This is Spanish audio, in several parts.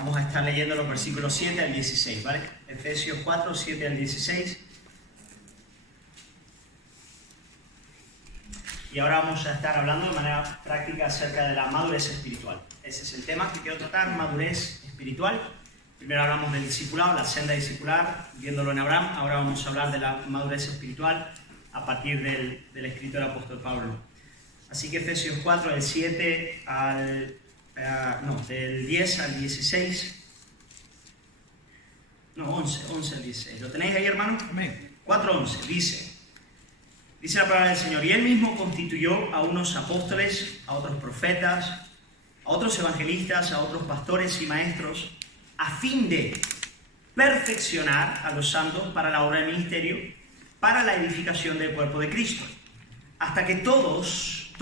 Vamos a estar leyendo los versículos 7 al 16, ¿vale? Efesios 4, 7 al 16. Y ahora vamos a estar hablando de manera práctica acerca de la madurez espiritual. Ese es el tema que quiero tratar, madurez espiritual. Primero hablamos del discipulado, la senda discipular, viéndolo en Abraham. Ahora vamos a hablar de la madurez espiritual a partir del escrito del apóstol Pablo. Así que Efesios 4, del 7 al... del 10 al 16. No, 11 al 16. ¿Lo tenéis ahí, hermano? Amén. 4:11, dice la palabra del Señor: y Él mismo constituyó a unos apóstoles, a otros profetas, a otros evangelistas, a otros pastores y maestros, a fin de perfeccionar a los santos para la obra del ministerio, para la edificación del cuerpo de Cristo, hasta que todos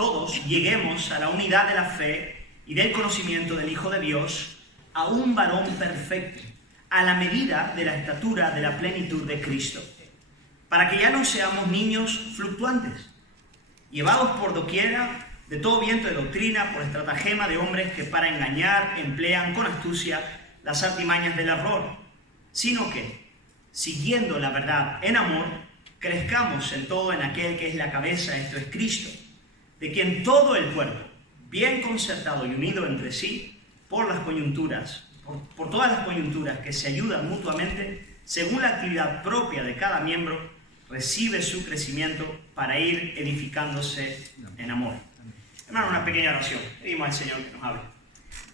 lleguemos a la unidad de la fe y del conocimiento del Hijo de Dios, a un varón perfecto, a la medida de la estatura de la plenitud de Cristo, para que ya no seamos niños fluctuantes, llevados por doquiera de todo viento de doctrina, por estratagema de hombres que para engañar emplean con astucia las artimañas del error, sino que, siguiendo la verdad en amor, crezcamos en todo en aquel que es la cabeza, esto es Cristo, de quien todo el cuerpo, bien concertado y unido entre sí por las coyunturas, por todas las coyunturas que se ayudan mutuamente, según la actividad propia de cada miembro, recibe su crecimiento para ir edificándose en amor. Hermano, una pequeña oración. Pedimos al Señor que nos hable.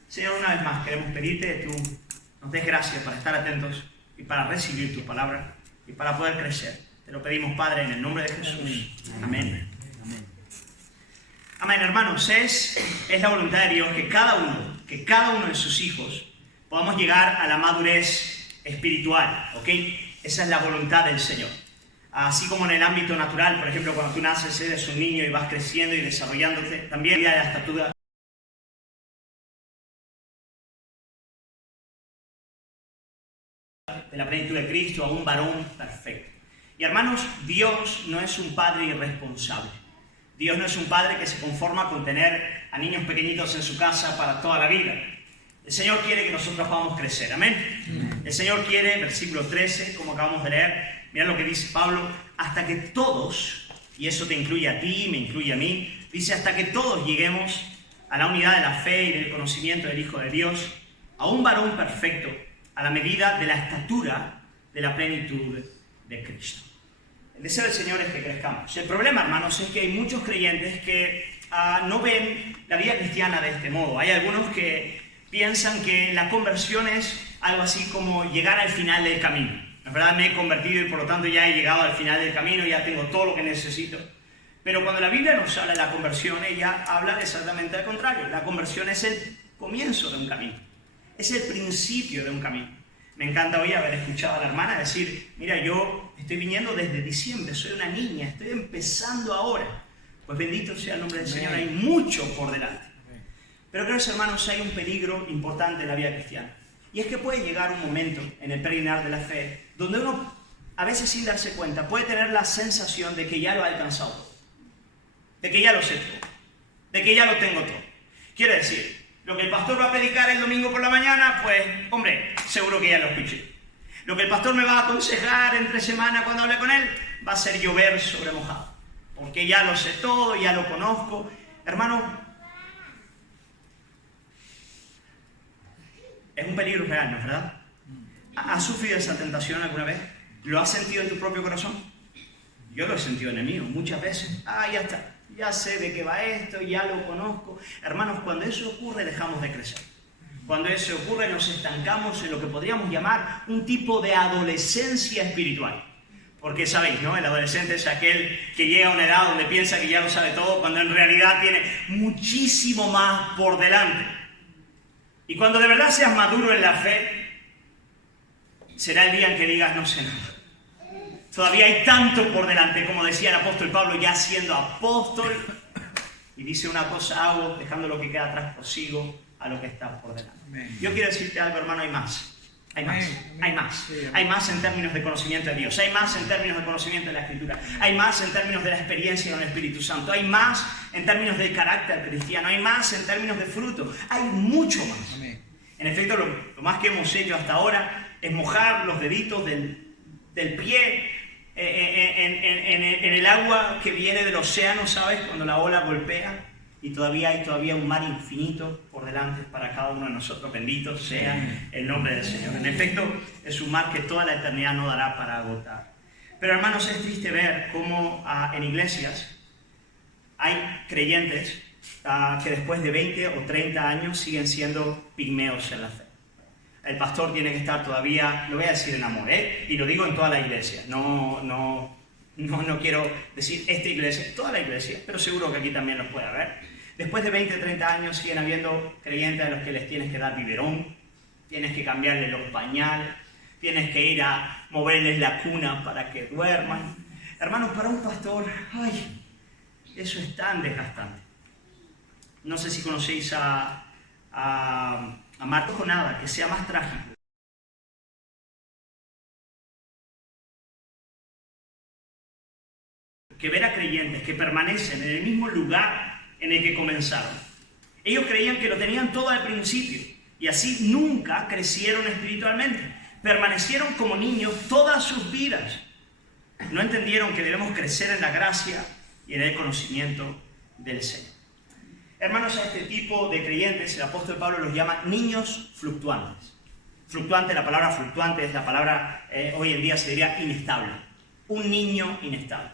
Señor, una vez más queremos pedirte que tú nos des gracias para estar atentos y para recibir tu palabra y para poder crecer. Te lo pedimos, Padre, en el nombre de Jesús. Amén. Amén, hermanos. Es la voluntad de Dios que cada uno de sus hijos podamos llegar a la madurez espiritual, ¿ok? Esa es la voluntad del Señor. Así como en el ámbito natural, por ejemplo, cuando tú naces, eres un niño y vas creciendo y desarrollándote, también la estatura de la plenitud de Cristo, a un varón perfecto. Y hermanos, Dios no es un padre irresponsable. Dios no es un padre que se conforma con tener a niños pequeñitos en su casa para toda la vida. El Señor quiere que nosotros podamos crecer, amén. El Señor quiere, versículo 13, como acabamos de leer, mirad lo que dice Pablo, hasta que todos, y eso te incluye a ti, me incluye a mí, dice hasta que todos lleguemos a la unidad de la fe y del conocimiento del Hijo de Dios, a un varón perfecto, a la medida de la estatura de la plenitud de Cristo. El deseo del Señor es que crezcamos. El problema, hermanos, es que hay muchos creyentes que no ven la vida cristiana de este modo. Hay algunos que piensan que la conversión es algo así como llegar al final del camino. La verdad, me he convertido y por lo tanto ya he llegado al final del camino, ya tengo todo lo que necesito. Pero cuando la Biblia nos habla de la conversión, ella habla exactamente al contrario. La conversión es el comienzo de un camino. Es el principio de un camino. Me encanta hoy haber escuchado a la hermana decir, mira, yo estoy viniendo desde diciembre, soy una niña, estoy empezando ahora. Pues bendito sea el nombre del Señor, hay mucho por delante. Pero creo, hermanos, hay un peligro importante en la vida cristiana. Y es que puede llegar un momento en el peregrinar de la fe donde uno, a veces sin darse cuenta, puede tener la sensación de que ya lo ha alcanzado todo. De que ya lo sé todo. De que ya lo tengo todo. Quiere decir, lo que el pastor va a predicar el domingo por la mañana, pues, hombre, seguro que ya lo escuché. Lo que el pastor me va a aconsejar entre semana cuando hable con él, va a ser llover sobre mojado. Porque ya lo sé todo, ya lo conozco. Hermano, es un peligro real, ¿no es verdad? ¿Has sufrido esa tentación alguna vez? ¿Lo has sentido en tu propio corazón? Yo lo he sentido en el mío muchas veces. Ya está. Ya sé de qué va esto, ya lo conozco. Hermanos, cuando eso ocurre, dejamos de crecer. Cuando eso ocurre, nos estancamos en lo que podríamos llamar un tipo de adolescencia espiritual. Porque sabéis, ¿no? El adolescente es aquel que llega a una edad donde piensa que ya lo sabe todo, cuando en realidad tiene muchísimo más por delante. Y cuando de verdad seas maduro en la fe, será el día en que digas, no sé nada. Todavía hay tanto por delante, como decía el apóstol Pablo, ya siendo apóstol. Y dice una cosa hago, dejando lo que queda atrás, prosigo a lo que está por delante. Amén. Yo quiero decirte algo, hermano, hay más. Hay más, hay más. Sí, hay más en términos de conocimiento de Dios. Hay más en términos de conocimiento de la Escritura. Hay más en términos de la experiencia con el Espíritu Santo. Hay más en términos del carácter cristiano. Hay más en términos de fruto. Hay mucho más. Amén. En efecto, lo más que hemos hecho hasta ahora es mojar los deditos del pie en el agua que viene del océano, ¿sabes? Cuando la ola golpea y hay un mar infinito por delante para cada uno de nosotros. Bendito sea el nombre del Señor. En efecto, es un mar que toda la eternidad no dará para agotar. Pero hermanos, es triste ver cómo en iglesias hay creyentes que después de 20 o 30 años siguen siendo pigmeos en la fe. El pastor tiene que estar todavía, lo voy a decir en amor, y lo digo en toda la iglesia, no quiero decir esta iglesia, toda la iglesia, pero seguro que aquí también los puede haber. Después de 20 o 30 años siguen habiendo creyentes a los que les tienes que dar biberón, tienes que cambiarles los pañales, tienes que ir a moverles la cuna para que duerman. Hermanos, para un pastor, eso es tan desgastante. No sé si conocéis a Marcos o nada, que sea más trágico. Que ver a creyentes que permanecen en el mismo lugar en el que comenzaron. Ellos creían que lo tenían todo al principio y así nunca crecieron espiritualmente. Permanecieron como niños todas sus vidas. No entendieron que debemos crecer en la gracia y en el conocimiento del Señor. Hermanos, a este tipo de creyentes el apóstol Pablo los llama niños fluctuantes. Fluctuante, la palabra fluctuante es la palabra, hoy en día se diría inestable. Un niño inestable.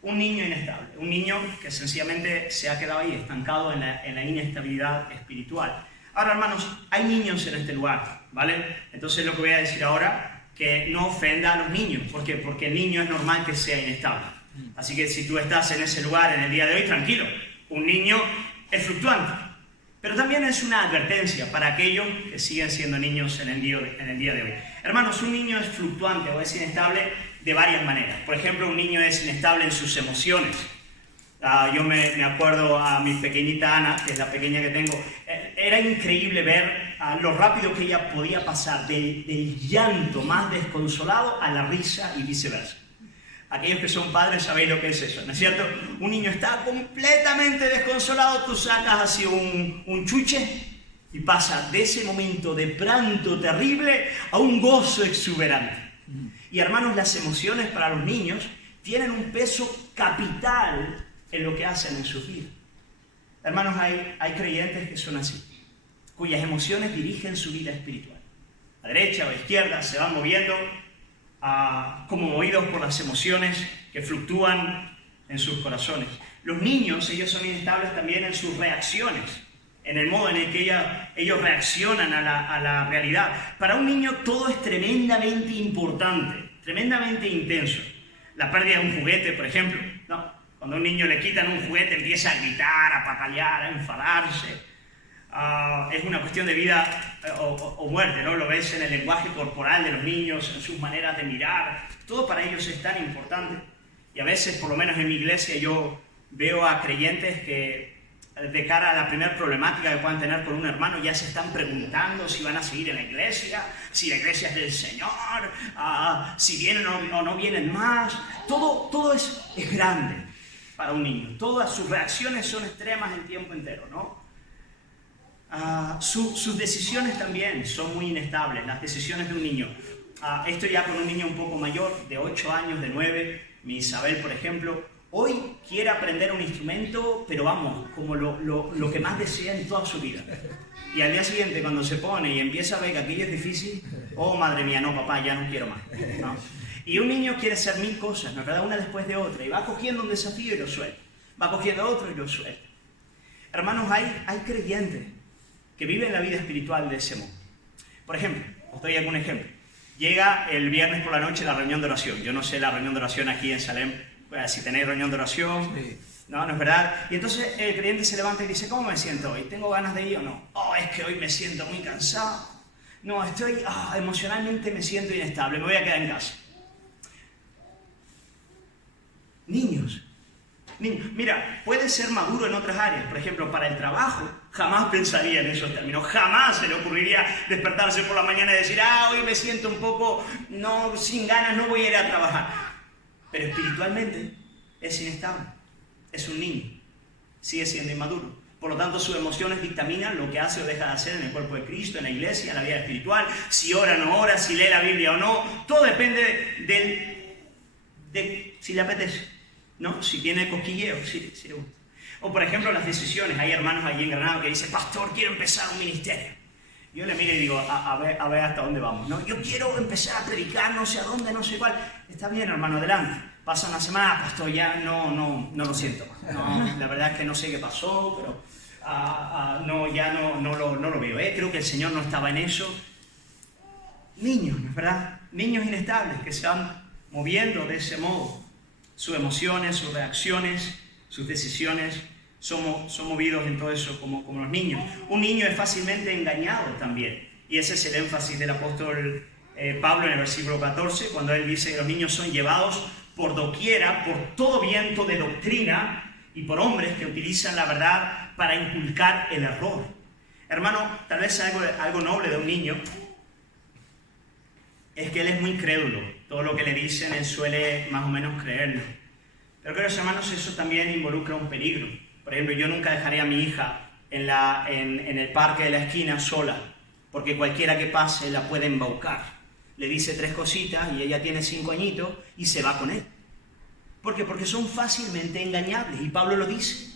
Un niño inestable. Un niño que sencillamente se ha quedado ahí estancado en la inestabilidad espiritual. Ahora, hermanos, hay niños en este lugar, ¿vale? Entonces lo que voy a decir ahora, que no ofenda a los niños. ¿Por qué? Porque el niño es normal que sea inestable. Así que si tú estás en ese lugar en el día de hoy, tranquilo. Un niño es fluctuante, pero también es una advertencia para aquellos que siguen siendo niños en el día de hoy. Hermanos, un niño es fluctuante o es inestable de varias maneras. Por ejemplo, un niño es inestable en sus emociones. Yo me acuerdo a mi pequeñita Ana, que es la pequeña que tengo, era increíble ver lo rápido que ella podía pasar del llanto más desconsolado a la risa y viceversa. Aquellos que son padres sabéis lo que es eso, ¿no es cierto? Un niño está completamente desconsolado, tú sacas así un chuche y pasa de ese momento de pranto terrible a un gozo exuberante. Y hermanos, las emociones para los niños tienen un peso capital en lo que hacen en sus vidas. Hermanos, hay creyentes que son así, cuyas emociones dirigen su vida espiritual. A derecha o a izquierda se van moviendo como movidos por las emociones que fluctúan en sus corazones. Los niños, ellos son inestables también en sus reacciones, en el modo en el que ellos reaccionan a la realidad. Para un niño todo es tremendamente importante, tremendamente intenso. La pérdida de un juguete, por ejemplo, ¿no? Cuando a un niño le quitan un juguete empieza a gritar, a patalear, a enfadarse. Es una cuestión de vida o muerte, ¿no? Lo ves en el lenguaje corporal de los niños, en sus maneras de mirar. Todo para ellos es tan importante. Y a veces, por lo menos en mi iglesia, yo veo a creyentes que de cara a la primera problemática que puedan tener con un hermano ya se están preguntando si van a seguir en la iglesia, si la iglesia es del Señor, si vienen o no vienen más. Todo es grande para un niño. Todas sus reacciones son extremas el tiempo entero, ¿no? Sus decisiones también son muy inestables, las decisiones de un niño. Esto ya con un niño un poco mayor, de 8 años, de 9, mi Isabel, por ejemplo, hoy quiere aprender un instrumento, pero vamos, como lo que más desea en toda su vida. Y al día siguiente, cuando se pone y empieza a ver que aquello es difícil, oh, madre mía, no, papá, ya no quiero más, ¿no? Y un niño quiere hacer 1000 cosas, ¿no? Cada una después de otra, y va cogiendo un desafío y lo suelta, va cogiendo otro y lo suelta. Hermanos, hay creyentes que viven la vida espiritual de ese modo. Por ejemplo, os doy algún ejemplo. Llega el viernes por la noche la reunión de oración. Yo no sé la reunión de oración aquí en Salem, si tenéis reunión de oración, sí. No es verdad. Y entonces el creyente se levanta y dice, ¿cómo me siento hoy? ¿Tengo ganas de ir o no? Oh, es que hoy me siento muy cansado. No, emocionalmente me siento inestable, me voy a quedar en casa. Niños, mira, puede ser maduro en otras áreas. Por ejemplo, para el trabajo, jamás pensaría en esos términos. Jamás se le ocurriría despertarse por la mañana y decir, hoy me siento un poco, sin ganas, no voy a ir a trabajar. Pero espiritualmente es inestable. Es un niño. Sigue siendo inmaduro. Por lo tanto, sus emociones dictaminan lo que hace o deja de hacer en el cuerpo de Cristo, en la iglesia, en la vida espiritual, si ora o no ora, si lee la Biblia o no. Todo depende de si le apetece, ¿no? Si tiene cosquilleo, sí. O por ejemplo, las decisiones. Hay hermanos allí en Granada que dicen, pastor, quiero empezar un ministerio. Yo le miro y digo, a ver hasta dónde vamos, ¿no? Yo quiero empezar a predicar, no sé a dónde, no sé cuál. Está bien, hermano, adelante. Pasa una semana, pastor, ya no lo siento. No, la verdad es que no sé qué pasó, pero no lo veo. Creo que el Señor no estaba en eso. Niños, ¿no es verdad? Niños inestables que se van moviendo de ese modo. Sus emociones, sus reacciones, sus decisiones son movidos en todo eso como los niños. Un niño es fácilmente engañado también. Y ese es el énfasis del apóstol Pablo en el versículo 14, cuando él dice que los niños son llevados por doquiera, por todo viento de doctrina y por hombres que utilizan la verdad para inculcar el error. Hermano, tal vez algo noble de un niño es que él es muy crédulo. Todo lo que le dicen, él suele más o menos creerlo. Pero queridos hermanos, eso también involucra un peligro. Por ejemplo, yo nunca dejaría a mi hija en el parque de la esquina sola, porque cualquiera que pase la puede embaucar. Le dice 3 cositas y ella tiene 5 añitos y se va con él. ¿Por qué? Porque son fácilmente engañables, y Pablo lo dice.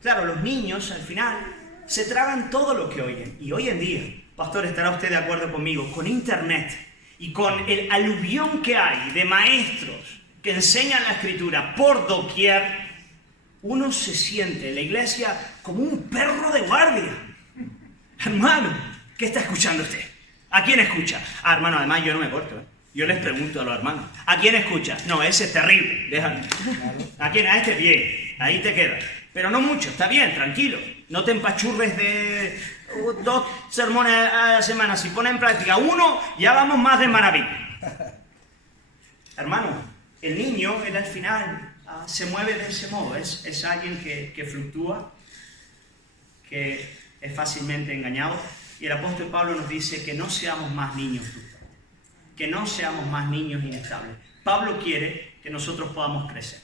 Claro, los niños al final se tragan todo lo que oyen. Y hoy en día, pastor, estará usted de acuerdo conmigo, con internet y con el aluvión que hay de maestros que enseñan la Escritura por doquier, uno se siente en la iglesia como un perro de guardia. Hermano, ¿qué está escuchando usted? ¿A quién escucha? Hermano, además yo no me corto, Yo les pregunto a los hermanos, ¿a quién escucha? No, ese es terrible, déjame. ¿A quién? A este bien, ahí te queda. Pero no mucho, está bien, tranquilo. No te empachurres de 2 sermones a la semana. Si pones en práctica 1, ya vamos más de maravilla. Hermano, el niño, él al final se mueve de ese modo. Es alguien que fluctúa, que es fácilmente engañado. Y el apóstol Pablo nos dice que no seamos más niños fluctuantes, que no seamos más niños inestables. Pablo quiere que nosotros podamos crecer.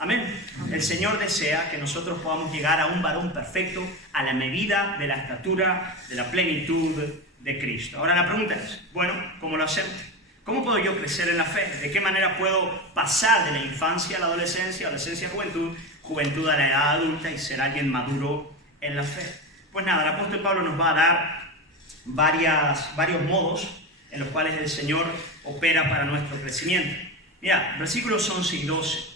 Amén. El Señor desea que nosotros podamos llegar a un varón perfecto a la medida de la estatura, de la plenitud de Cristo. Ahora la pregunta es, bueno, ¿cómo lo hacemos? ¿Cómo puedo yo crecer en la fe? ¿De qué manera puedo pasar de la infancia a la adolescencia, adolescencia a juventud, juventud a la edad adulta y ser alguien maduro en la fe? Pues nada, el apóstol Pablo nos va a dar varios modos en los cuales el Señor opera para nuestro crecimiento. Mira, versículos 11 y 12.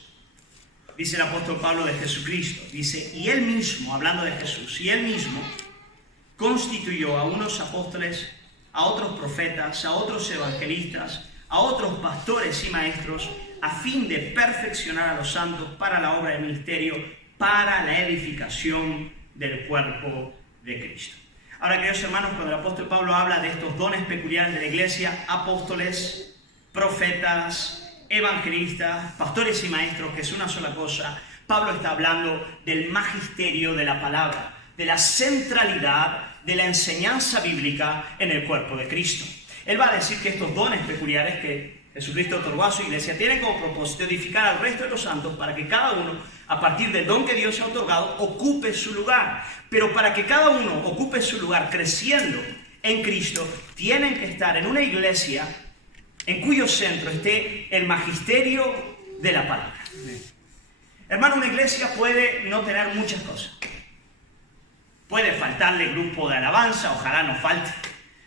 Dice el apóstol Pablo de Jesucristo. Dice, y él mismo, hablando de Jesús, y él mismo constituyó a unos apóstoles, a otros profetas, a otros evangelistas, a otros pastores y maestros, a fin de perfeccionar a los santos para la obra del ministerio, para la edificación del cuerpo de Cristo. Ahora, queridos hermanos, cuando el apóstol Pablo habla de estos dones peculiares de la iglesia, apóstoles, profetas, evangelistas, pastores y maestros, que es una sola cosa, Pablo está hablando del magisterio de la palabra, de la centralidad de la enseñanza bíblica en el cuerpo de Cristo. Él va a decir que estos dones peculiares que Jesucristo otorgó a su iglesia tienen como propósito edificar al resto de los santos para que cada uno, a partir del don que Dios ha otorgado, ocupe su lugar. Pero para que cada uno ocupe su lugar creciendo en Cristo, tienen que estar en una iglesia en cuyo centro esté el magisterio de la palabra. Hermano, una iglesia puede no tener muchas cosas. Puede faltarle grupo de alabanza, ojalá no falte.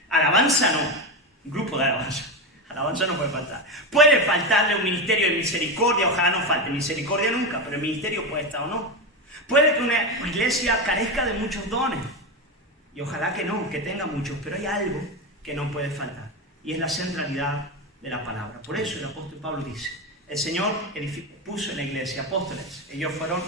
Alabanza no, grupo de alabanza. Alabanza no puede faltar. Puede faltarle un ministerio de misericordia, ojalá no falte. Misericordia nunca, pero el ministerio puede estar o no. Puede que una iglesia carezca de muchos dones. Y ojalá que no, que tenga muchos, pero hay algo que no puede faltar. Y es la centralidad de la palabra. Por eso el apóstol Pablo dice, el Señor puso en la iglesia apóstoles. Ellos fueron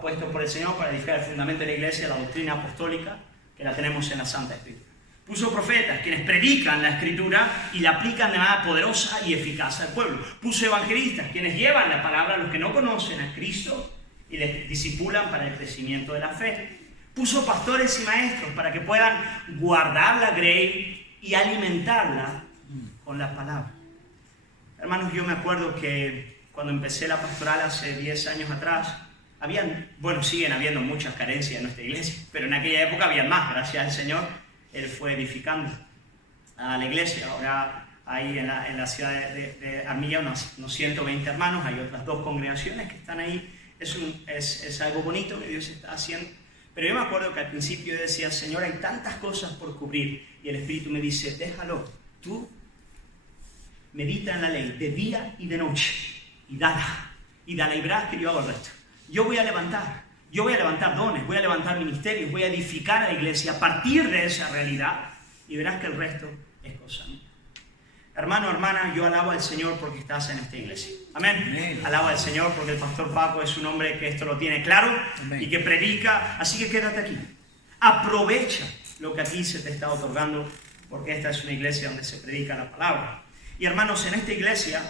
puestos por el Señor para edificar el fundamento de la iglesia, la doctrina apostólica, que la tenemos en la Santa Escritura. Puso profetas, quienes predican la Escritura y la aplican de manera poderosa y eficaz al pueblo. Puso evangelistas, quienes llevan la palabra a los que no conocen a Cristo y les disipulan para el crecimiento de la fe. Puso pastores y maestros para que puedan guardar la grey y alimentarla con la palabra. Hermanos, yo me acuerdo que cuando empecé la pastoral hace 10 años atrás, Siguen habiendo muchas carencias en nuestra iglesia, pero en aquella época había más, gracias al Señor. Él fue edificando a la iglesia. Ahora hay en la ciudad de Armilla unos 120 hermanos, hay otras 2 congregaciones que están ahí. Es algo bonito que Dios está haciendo. Pero yo me acuerdo que al principio yo decía, Señor, hay tantas cosas por cubrir, y el Espíritu me dice, déjalo, tú medita en la ley de día y de noche, y dala, y verás que yo hago el resto. Yo voy a levantar dones, voy a levantar ministerios, voy a edificar a la iglesia a partir de esa realidad, y verás que el resto es cosa mía. Hermano, hermana, yo alabo al Señor porque estás en esta iglesia. Amén. Amén. Alabo al Señor porque el pastor Paco es un hombre que esto lo tiene claro. Amén. Y que predica. Así que quédate aquí. Aprovecha lo que aquí se te está otorgando, porque esta es una iglesia donde se predica la palabra. Y hermanos, en esta iglesia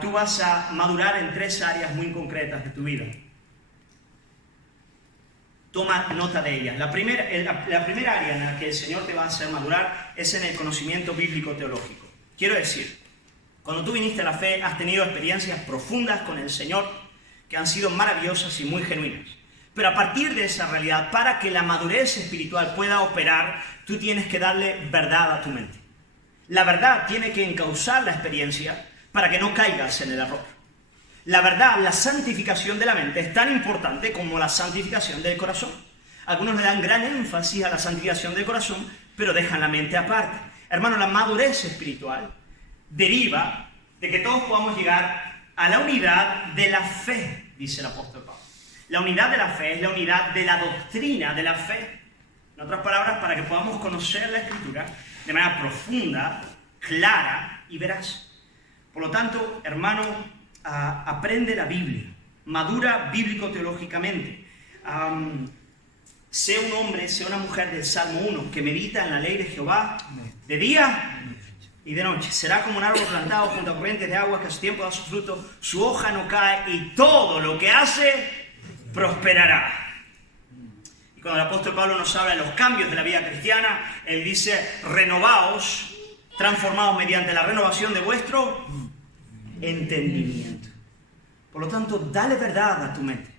tú vas a madurar en 3 áreas muy concretas de tu vida. Toma nota de ellas. La primera área en la que el Señor te va a hacer madurar es en el conocimiento bíblico teológico. Quiero decir, cuando tú viniste a la fe, has tenido experiencias profundas con el Señor que han sido maravillosas y muy genuinas. Pero a partir de esa realidad, para que la madurez espiritual pueda operar, tú tienes que darle verdad a tu mente. La verdad tiene que encauzar la experiencia para que no caigas en el error. La verdad, la santificación de la mente es tan importante como la santificación del corazón. Algunos le dan gran énfasis a la santificación del corazón, pero dejan la mente aparte. Hermano, la madurez espiritual deriva de que todos podamos llegar a la unidad de la fe, dice el apóstol Pablo. La unidad de la fe es la unidad de la doctrina de la fe. En otras palabras, para que podamos conocer la Escritura de manera profunda, clara y veraz. Por lo tanto, hermano, aprende la Biblia, madura bíblico-teológicamente. Sé un hombre, sé una mujer del Salmo 1 que medita en la ley de Jehová de día y de noche. Será como un árbol plantado junto a corrientes de agua que a su tiempo da su fruto, su hoja no cae y todo lo que hace prosperará. Y cuando el apóstol Pablo nos habla de los cambios de la vida cristiana, él dice, renovaos, transformados mediante la renovación de vuestro entendimiento. Por lo tanto, dale verdad a tu mente.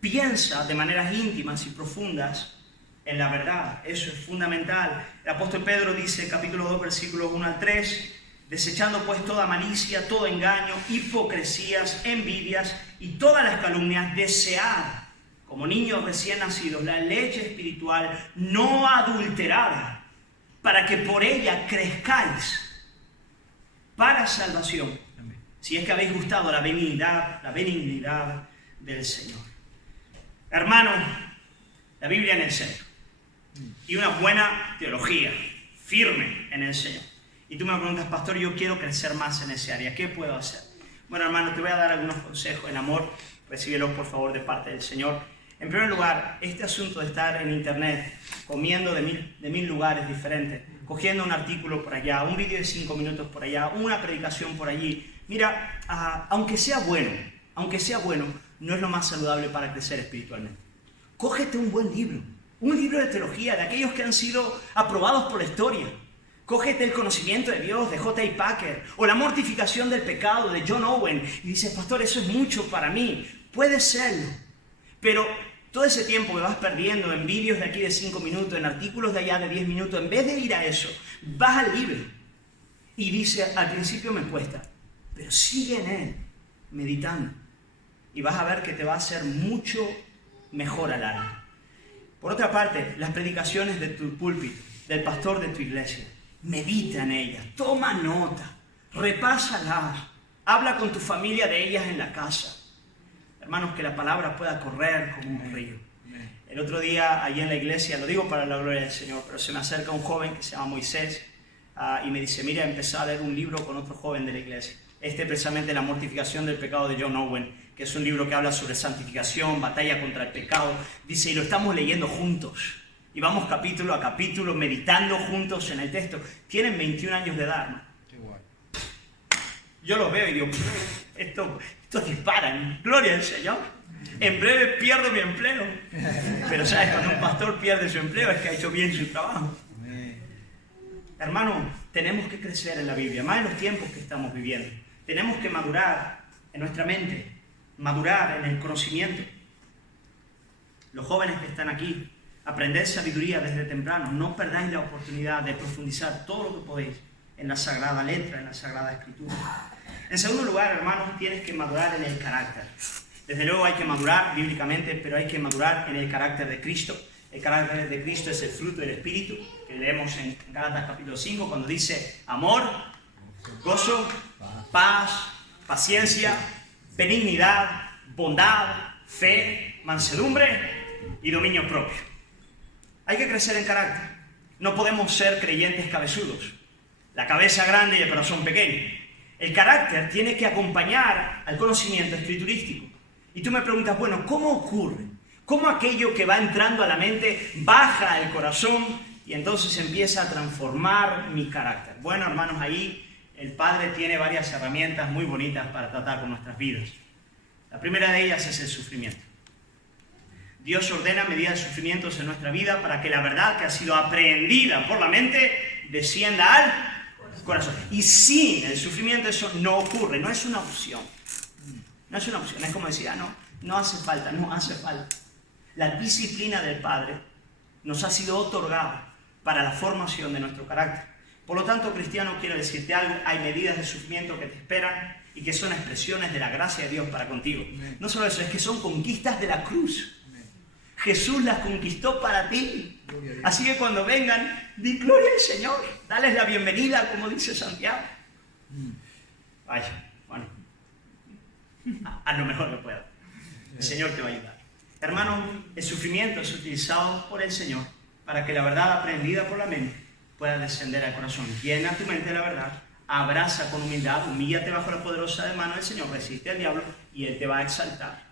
Piensa de maneras íntimas y profundas en la verdad. Eso es fundamental. El apóstol Pedro dice, capítulo 2, versículos 1 al 3, desechando pues toda malicia, todo engaño, hipocresías, envidias y todas las calumnias, desead, como niños recién nacidos, la leche espiritual no adulterada, para que por ella crezcáis para salvación, si es que habéis gustado la benignidad del Señor. Hermano, la Biblia en el centro y una buena teología firme en el Señor. Y tú me preguntas, pastor, yo quiero crecer más en ese área, ¿qué puedo hacer? Bueno, hermano, te voy a dar algunos consejos en amor, recíbelos por favor de parte del Señor. En primer lugar, este asunto de estar en internet, comiendo de mil lugares diferentes, cogiendo un artículo por allá, un vídeo de 5 minutos por allá, una predicación por allí. Mira, aunque sea bueno, no es lo más saludable para crecer espiritualmente. Cógete un buen libro, un libro de teología, de aquellos que han sido aprobados por la historia. Cógete el conocimiento de Dios de J.I. Packer o la mortificación del pecado de John Owen y dices, pastor, eso es mucho para mí. Puede serlo, pero todo ese tiempo que vas perdiendo en vídeos de aquí de 5 minutos, en artículos de allá de 10 minutos, en vez de ir a eso, vas al libro y dice, al principio me cuesta, pero sigue en él, meditando, y vas a ver que te va a hacer mucho mejor al alma. Por otra parte, las predicaciones de tu púlpito, del pastor de tu iglesia, medita en ellas, toma nota, repásalas, habla con tu familia de ellas en la casa. Hermanos, que la palabra pueda correr como un río. El otro día, allí en la iglesia, lo digo para la gloria del Señor, pero se me acerca un joven que se llama Moisés y me dice, mira, empecé a leer un libro con otro joven de la iglesia. Precisamente La mortificación del pecado de John Owen, que es un libro que habla sobre santificación, batalla contra el pecado. Dice, y lo estamos leyendo juntos. Y vamos capítulo a capítulo, meditando juntos en el texto. Tienen 21 años de edad, ¿no? Qué guay. Yo los veo y digo, estos disparan, gloria al Señor. En breve pierdo mi empleo. Pero sabes, cuando un pastor pierde su empleo es que ha hecho bien su trabajo. Hermano, tenemos que crecer en la Biblia, más en los tiempos que estamos viviendo. Tenemos que madurar en nuestra mente, madurar en el conocimiento. Los jóvenes que están aquí, aprended sabiduría desde temprano. No perdáis la oportunidad de profundizar todo lo que podéis en la Sagrada Letra, en la Sagrada Escritura. En segundo lugar, hermanos, tienes que madurar en el carácter. Desde luego hay que madurar bíblicamente, pero hay que madurar en el carácter de Cristo. El carácter de Cristo es el fruto del Espíritu, que leemos en Gálatas capítulo 5, cuando dice amor, gozo, paz, paciencia, benignidad, bondad, fe, mansedumbre y dominio propio. Hay que crecer en carácter. No podemos ser creyentes cabezudos. La cabeza grande y el corazón pequeño. El carácter tiene que acompañar al conocimiento escriturístico. Y tú me preguntas, bueno, ¿cómo ocurre? ¿Cómo aquello que va entrando a la mente baja al corazón y entonces empieza a transformar mi carácter? Bueno, hermanos, ahí el Padre tiene varias herramientas muy bonitas para tratar con nuestras vidas. La primera de ellas es el sufrimiento. Dios ordena medidas de sufrimientos en nuestra vida para que la verdad que ha sido aprehendida por la mente descienda al corazón. Y sin el sufrimiento eso no ocurre, no es una opción. No es una opción, es como decir, no hace falta, no hace falta. La disciplina del Padre nos ha sido otorgada para la formación de nuestro carácter. Por lo tanto, cristiano, quiero decirte algo, hay medidas de sufrimiento que te esperan y que son expresiones de la gracia de Dios para contigo. No solo eso, es que son conquistas de la cruz. Jesús las conquistó para ti. Así que cuando vengan, di gloria al Señor. Dales la bienvenida, como dice Santiago. Vaya, bueno, haz lo mejor que puedas. El Señor te va a ayudar. Hermano, el sufrimiento es utilizado por el Señor para que la verdad aprendida por la mente pueda descender al corazón. Llena tu mente de la verdad, abraza con humildad, humíllate bajo la poderosa mano del Señor, resiste al diablo y Él te va a exaltar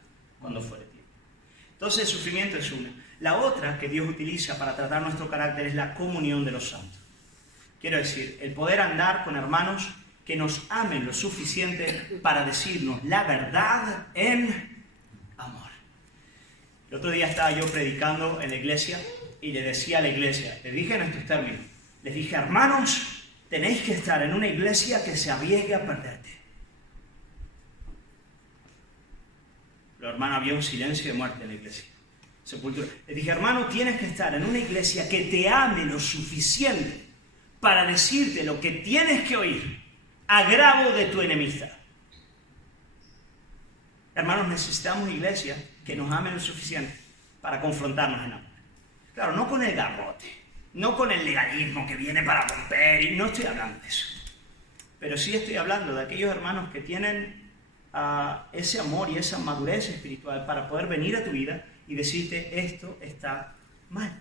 cuando fuere tiempo. Entonces el sufrimiento es una. La otra que Dios utiliza para tratar nuestro carácter es la comunión de los santos. Quiero decir, el poder andar con hermanos que nos amen lo suficiente para decirnos la verdad en amor. El otro día estaba yo predicando en la iglesia y le decía a la iglesia, les dije en estos términos, les dije, hermanos, tenéis que estar en una iglesia que se arriesgue a perderte. Pero hermano, había un silencio de muerte en la iglesia. Sepultura. Les dije, hermano, tienes que estar en una iglesia que te ame lo suficiente para decirte lo que tienes que oír, agravo de tu enemistad. Hermanos, necesitamos iglesias que nos amen lo suficiente para confrontarnos en amor. Claro, no con el garrote, no con el legalismo que viene para romper, y no estoy hablando de eso. Pero sí estoy hablando de aquellos hermanos que tienen ese amor y esa madurez espiritual para poder venir a tu vida y decirte, esto está mal,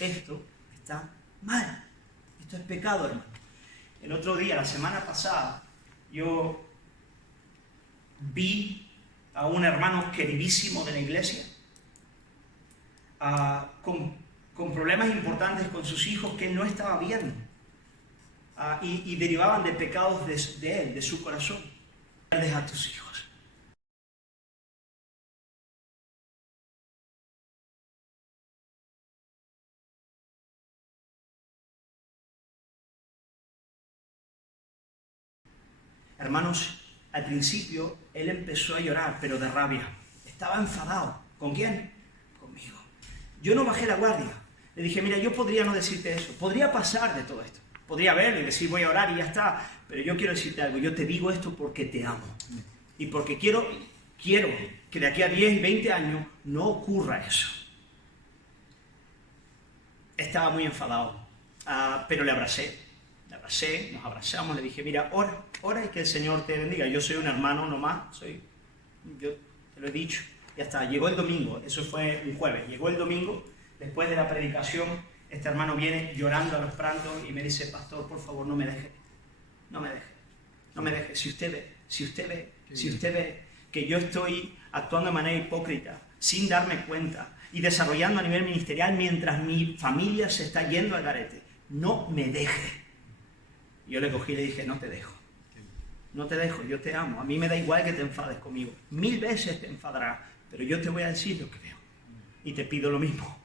esto está mal, esto es pecado, hermano. El otro día, la semana pasada, yo vi a un hermano queridísimo de la iglesia con problemas importantes con sus hijos que él no estaba viendo y derivaban de pecados de él, de su corazón. Deja a tus hijos. Hermanos, al principio él empezó a llorar, pero de rabia. Estaba enfadado. ¿Con quién? Conmigo. Yo no bajé la guardia. Le dije, mira, yo podría no decirte eso. Podría pasar de todo esto. Podría verlo y decir, voy a orar y ya está. Pero yo quiero decirte algo. Yo te digo esto porque te amo. Y porque quiero que de aquí a 10 y 20 años no ocurra eso. Estaba muy enfadado. Pero le abracé, nos abrazamos, le dije, mira, ora y que el Señor te bendiga. Yo soy un hermano nomás, yo te lo he dicho. Ya está, llegó el domingo, eso fue un jueves. Llegó el domingo, después de la predicación, este hermano viene llorando a los prantos y me dice, pastor, por favor, no me deje. Si usted ve que yo estoy actuando de manera hipócrita, sin darme cuenta, y desarrollando a nivel ministerial mientras mi familia se está yendo al garete, no me deje. Yo le cogí y le dije, no te dejo, yo te amo, a mí me da igual que te enfades conmigo, 1000 veces te enfadarás, pero yo te voy a decir lo que veo, y te pido lo mismo.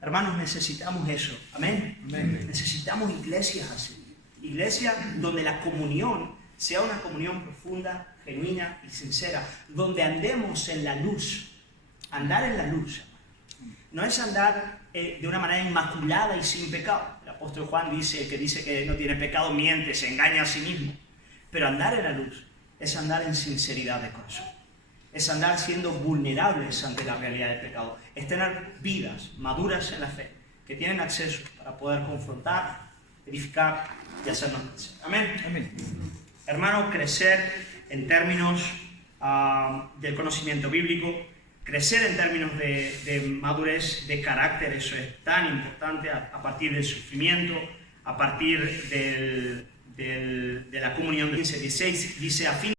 Hermanos, necesitamos eso, amén. Necesitamos iglesias así, iglesias donde la comunión sea una comunión profunda genuina y sincera, donde andemos en la luz. Andar en la luz no es andar de una manera inmaculada y sin pecado. El apóstol Juan dice que no tiene pecado, miente, se engaña a sí mismo. Pero andar en la luz es andar en sinceridad de corazón. Es andar siendo vulnerables ante la realidad del pecado. Es tener vidas maduras en la fe, que tienen acceso para poder confrontar, edificar y hacernos crecer. Amén. Amén. Hermano, crecer en términos del conocimiento bíblico, crecer en términos de madurez de carácter, eso es tan importante a partir del sufrimiento, a partir de la comunión. 15:16 dice: a fin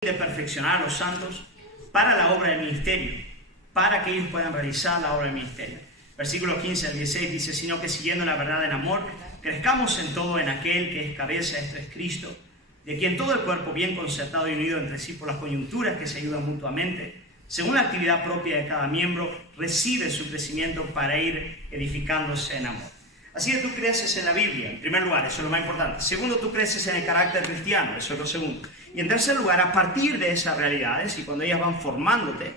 de perfeccionar a los santos para la obra del ministerio, para que ellos puedan realizar la obra del ministerio. Versículos 15 al 16 dice: sino que siguiendo la verdad en amor, crezcamos en todo en aquel que es cabeza, esto es Cristo, de quien todo el cuerpo bien concertado y unido entre sí por las coyunturas que se ayudan mutuamente, según la actividad propia de cada miembro, recibe su crecimiento para ir edificándose en amor. Así que tú creces en la Biblia, en primer lugar, eso es lo más importante. Segundo, tú creces en el carácter cristiano, eso es lo segundo. Y en tercer lugar, a partir de esas realidades, y cuando ellas van formándote,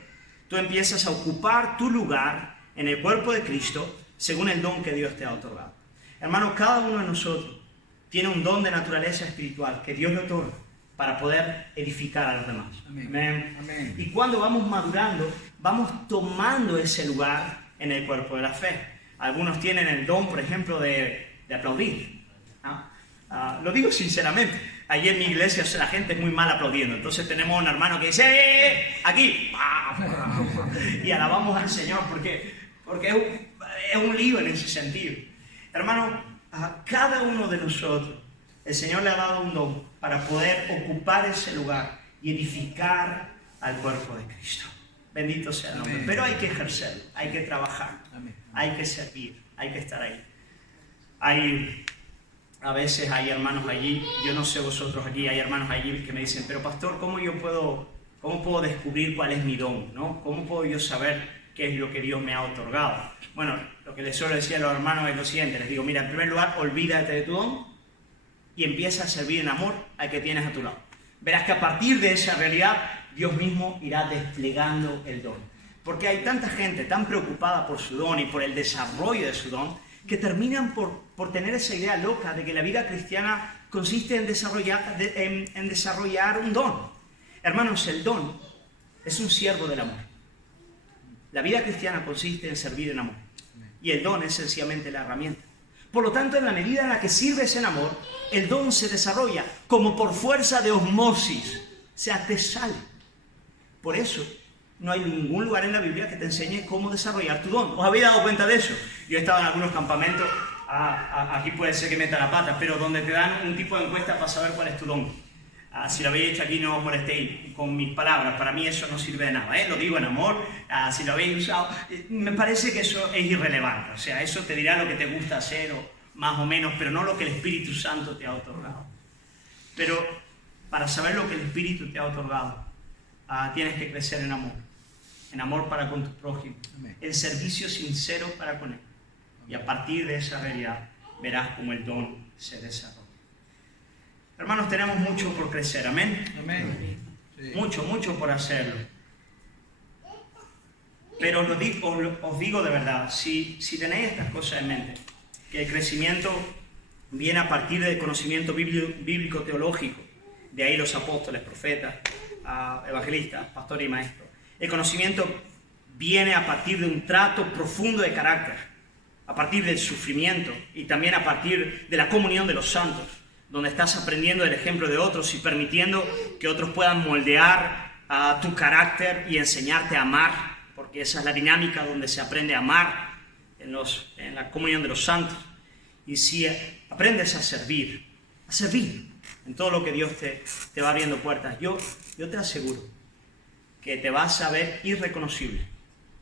tú empiezas a ocupar tu lugar en el cuerpo de Cristo según el don que Dios te ha otorgado. Hermano, cada uno de nosotros tiene un don de naturaleza espiritual que Dios le otorga para poder edificar a los demás. Amén. Amén. Amén. Y cuando vamos madurando, vamos tomando ese lugar en el cuerpo de la fe. Algunos tienen el don, por ejemplo, de aplaudir. Lo digo sinceramente. Allí en mi iglesia la gente es muy mal aplaudiendo. Entonces tenemos un hermano que dice: aquí. Y alabamos al Señor porque es un lío en ese sentido. Hermano, a cada uno de nosotros el Señor le ha dado un don para poder ocupar ese lugar y edificar al cuerpo de Cristo. Bendito sea el nombre. Amén. Pero hay que ejercerlo, hay que trabajar, Amén. hay que servir, hay que estar ahí. A veces hay hermanos allí, yo no sé vosotros aquí, hay hermanos allí que me dicen: pero pastor, ¿cómo puedo descubrir cuál es mi don? ¿No? ¿Cómo puedo yo saber qué es lo que Dios me ha otorgado? Bueno, lo que les suelo decir a los hermanos es lo siguiente: les digo, mira, en primer lugar, olvídate de tu don y empieza a servir en amor al que tienes a tu lado. Verás que a partir de esa realidad, Dios mismo irá desplegando el don. Porque hay tanta gente tan preocupada por su don y por el desarrollo de su don, que terminan por tener esa idea loca de que la vida cristiana consiste en desarrollar un don. Hermanos, el don es un siervo del amor. La vida cristiana consiste en servir en amor. Y el don es sencillamente la herramienta. Por lo tanto, en la medida en la que sirves en amor, el don se desarrolla como por fuerza de osmosis. O sea, te sale. Por eso, no hay ningún lugar en la Biblia que te enseñe cómo desarrollar tu don. ¿Os habéis dado cuenta de eso? Yo he estado en algunos campamentos, aquí puede ser que meta la pata, pero donde te dan un tipo de encuesta para saber cuál es tu don. Si lo habéis hecho aquí, no os molestéis con mis palabras. Para mí eso no sirve de nada, lo digo en amor. Si lo habéis usado, me parece que eso es irrelevante. O sea, eso te dirá lo que te gusta hacer, o más o menos, pero no lo que el Espíritu Santo te ha otorgado. Pero para saber lo que el Espíritu te ha otorgado, tienes que crecer en amor para con tu prójimo, Amén. en servicio sincero para con él. Y a partir de esa realidad verás cómo el don se desarrolla. Hermanos, tenemos mucho por crecer, amén. Amén. Sí. Mucho por hacerlo. Pero os digo de verdad, si tenéis estas cosas en mente, que el crecimiento viene a partir del conocimiento bíblico teológico, de ahí los apóstoles, profetas, evangelistas, pastores y maestros. El conocimiento viene a partir de un trato profundo de carácter, a partir del sufrimiento y también a partir de la comunión de los santos, donde estás aprendiendo del ejemplo de otros y permitiendo que otros puedan moldear tu carácter y enseñarte a amar, porque esa es la dinámica donde se aprende a amar en la comunión de los santos. Y si aprendes a servir en todo lo que Dios te va abriendo puertas, yo te aseguro que te vas a ver irreconocible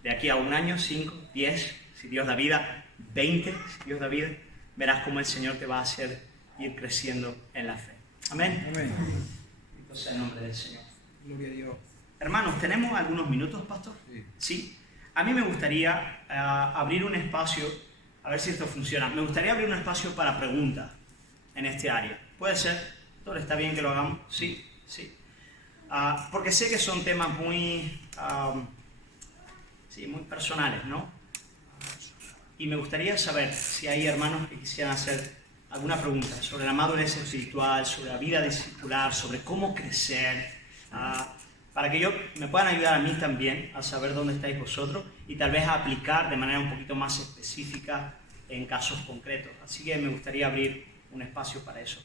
de aquí a 1 año, 5, 10, si Dios da vida, 20, si Dios da vida, verás cómo el Señor te va a hacer ir creciendo en la fe. Amén. Amén. Entonces, en nombre del Señor. Gloria a Dios. Hermanos, ¿tenemos algunos minutos, pastor? Sí. Sí. A mí me gustaría abrir un espacio A ver si esto funciona. Me gustaría abrir un espacio para preguntas en este área. ¿Puede ser? ¿Todo está bien que lo hagamos? Sí, sí. Porque sé que son temas muy personales, ¿no? Y me gustaría saber si hay hermanos que quisieran hacer alguna pregunta sobre la madurez espiritual, sobre la vida discipular, sobre cómo crecer, para que me puedan ayudar a mí también a saber dónde estáis vosotros y tal vez a aplicar de manera un poquito más específica en casos concretos. Así que me gustaría abrir un espacio para eso.